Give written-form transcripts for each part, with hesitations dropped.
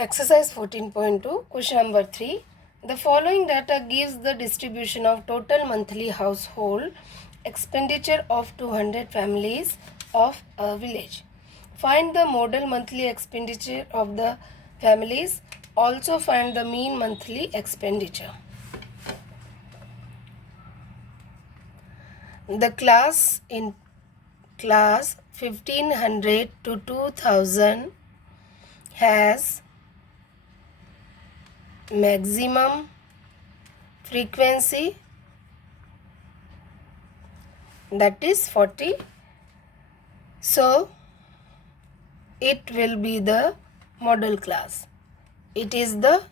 Exercise 14.2, question number 3. The following data gives the distribution of total monthly household expenditure of 200 families of a village. Find the modal monthly expenditure of the families. Also find the mean monthly expenditure. The class in class 1500 to 2000 has maximum frequency, that is 40. So it will be the model class. It is the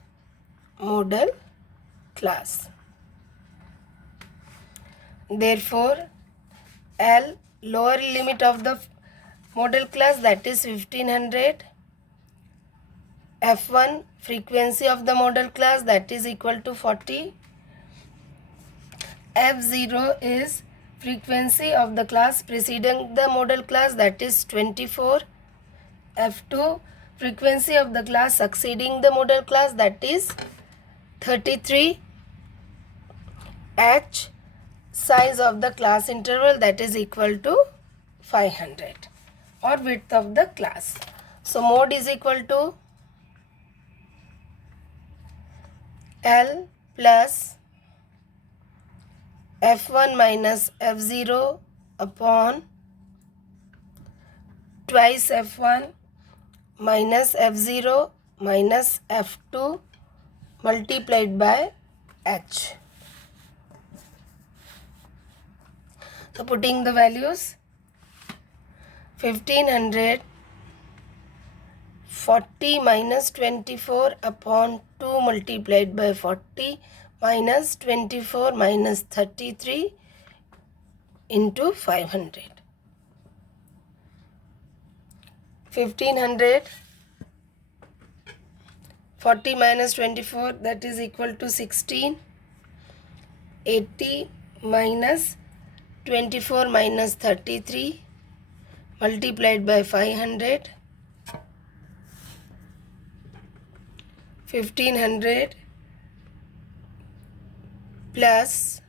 model class. Therefore, L, lower limit of the model class, that is 1500. F1, frequency of the model class, that is equal to 40. F0 is frequency of the class preceding the model class, that is 24. F2, frequency of the class succeeding the model class, that is 33. H, size of the class interval, that is equal to 500, or width of the class. So mode is equal to L plus F1 minus F0 upon twice F1 minus F0 minus F2 multiplied by H. So putting the values, 1500 40 minus 24 upon 2 multiplied by 40 minus 24 minus 33 into 500. 1500 40 minus 24, that is equal to 16. 80 minus 24 minus 33 multiplied by 500. 1500 plus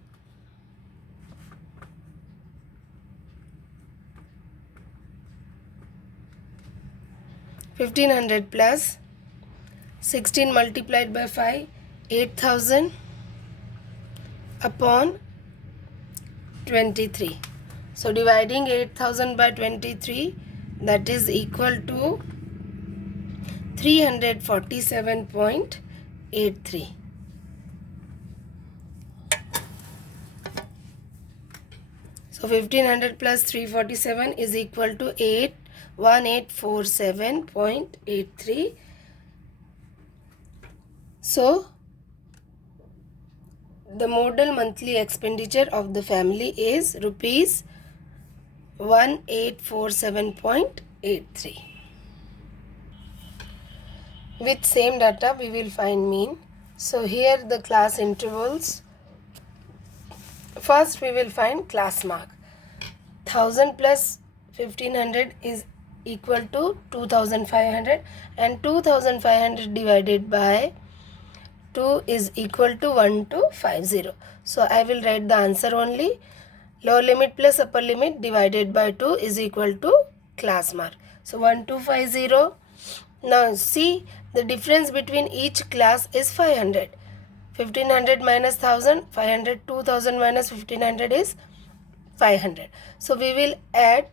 1500 plus 16 multiplied by 5, 8000 upon 23. So dividing 8000 by 23, that is equal to 347.83. So 1500 plus 347 is equal to 1847.83. So the modal monthly expenditure of the family is rupees 1847.83. With same data we will find mean. So here the class intervals. First we will find class mark. 1000 plus 1500 is equal to 2500, and 2500 divided by 2 is equal to 1250. So I will write the answer only. Lower limit plus upper limit divided by 2 is equal to class mark. So 1250. Now see, the difference between each class is 500. 1500 minus 1000, 500, 2000 minus 1500 is 500. So we will add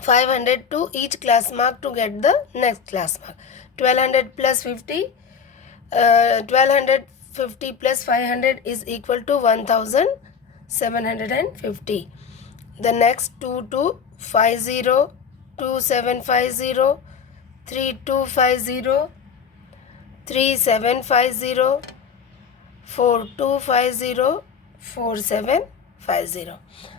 500 to each class mark to get the next class mark. 1200 plus 50, 1250 plus 500 is equal to 1750. The next 2250, 2750, 3250, 3750, 4250, 4750.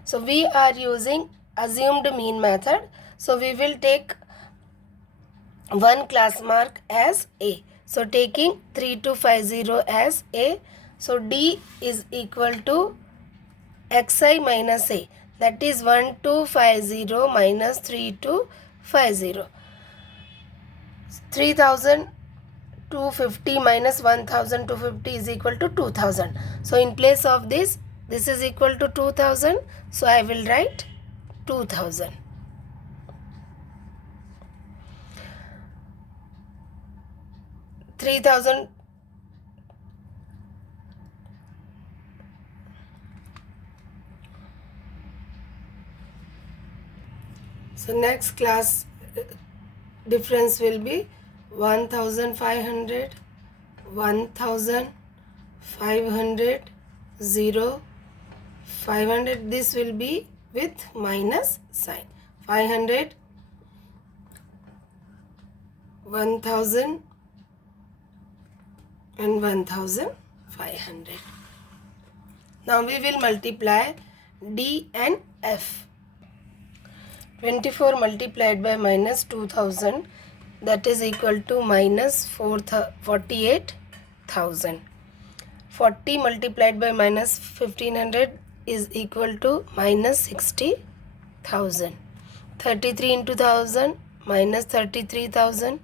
So we are using assumed mean method. So we will take one class mark as A. So taking 3250 as A. So D is equal to Xi minus A. That is 1250 minus 3250. 3,250 minus 1,250 is equal to 2,000. So in place of this is equal to 2,000. So I will write 2,000. So next class difference will be 1,500, 1,500, 0, 500. This will be with minus sign. 500, 1,000 and 1,500. Now we will multiply D and F. 24 multiplied by minus 2,000, that is equal to minus 48,000. 40 multiplied by minus 1,500 is equal to minus 60,000. 33 into 1,000 minus 33,000.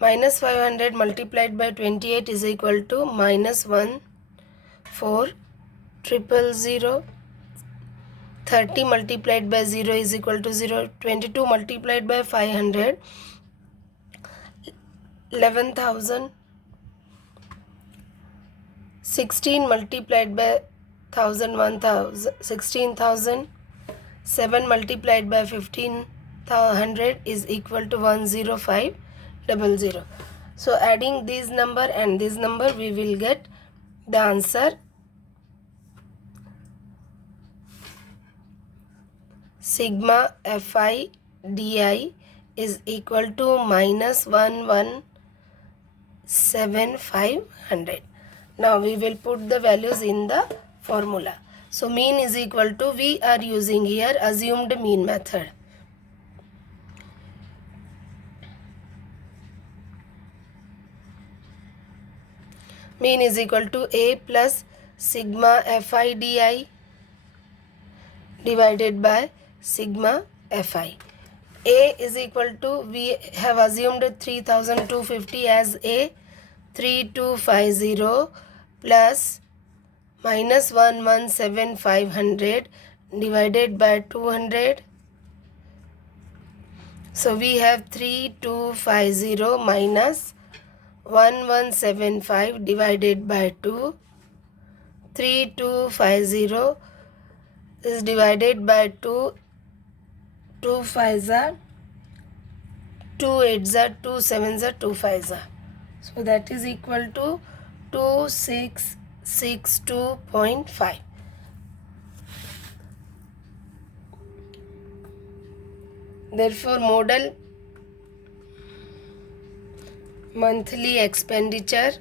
Minus 500 multiplied by 28 is equal to minus 1,4,000. 30 multiplied by 0 is equal to 0. 22 multiplied by 500, 11,000. 16 multiplied by 1,000, 16,000. 7 multiplied by 1,500 is equal to 105,000. So adding this number and this number, we will get the answer. Sigma Fi Di is equal to minus 1,17500. Now we will put the values in the formula. So mean is equal to, we are using here assumed mean method. Mean is equal to A plus sigma Fi Di divided by sigma Fi. A is equal to, we have assumed 3,250 as A, 3,250 plus minus 1,17500 divided by 200. So we have 3,250 minus 1,175 divided by 2. 3,250 is divided by 2. 2 5s are 2 8s are 2 7s are 2 5s are. So that is equal to 2662.5. Therefore, modal monthly expenditure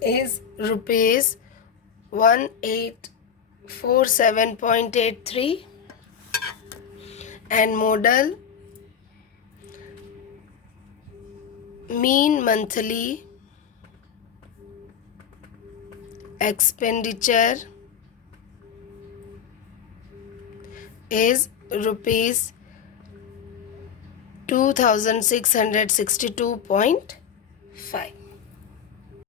is rupees 1847.83 and modal mean monthly expenditure is rupees 2662.5.